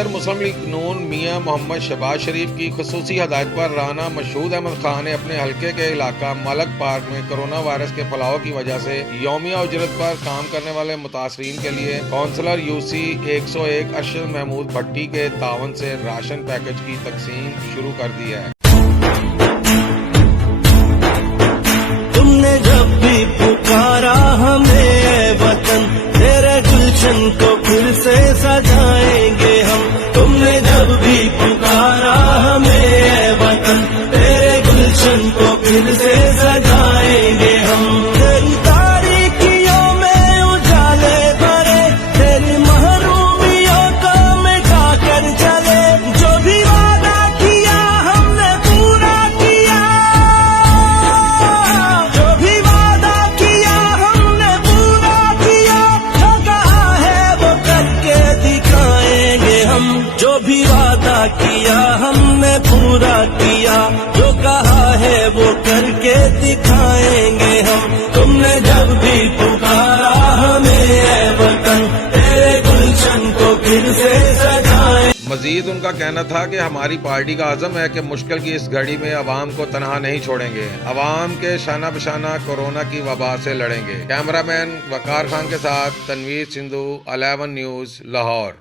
सदर मुस्लिम लीग नून मियां मोहम्मद शहबाज शरीफ की खुसूसी हदायत पर राना मशहूद अहमद खान ने अपने हल्के के इलाका मलक पार्क में कोरोना वायरस के फैलाव की वजह से यौमिया उजरत पर काम करने वाले मुतासरीन के लिए काउंसलर यूसी 101 अरशद महमूद भट्टी के तावन से राशन पैकेज की तकसीम शुरू कर दी है। तुमने जब भी पुकारा हमें वतन, तेरे गुलशन को फिर से सजाएंगे हम। तुमने जब भी पुकारा हमें वतन, तेरे गुलशन को फिर से सजाएंगे हम। तेरी तारीकियों में उजाले भरे, तेरी महरूमियों को मिटा कर चले। जो भी वादा किया हमने पूरा किया, जो भी वादा किया हमने पूरा किया। जो कहा है वो करके दिखाएंगे हम। जो भी वादा किया हमने पूरा किया, जो कहा है वो करके दिखाएंगे हम। तुमने जब भी पुकारा हमें ऐ वतन, तेरे गुलशन को फिर से सजाएं। मजीद उनका कहना था कि हमारी पार्टी का आज़म है कि मुश्किल की इस घड़ी में अवाम को तनहा नहीं छोड़ेंगे, अवाम के शाना बशाना कोरोना की वबा से लड़ेंगे। कैमरामैन वकार खान के साथ तनवीर सिंधु, 11 न्यूज़, लाहौर।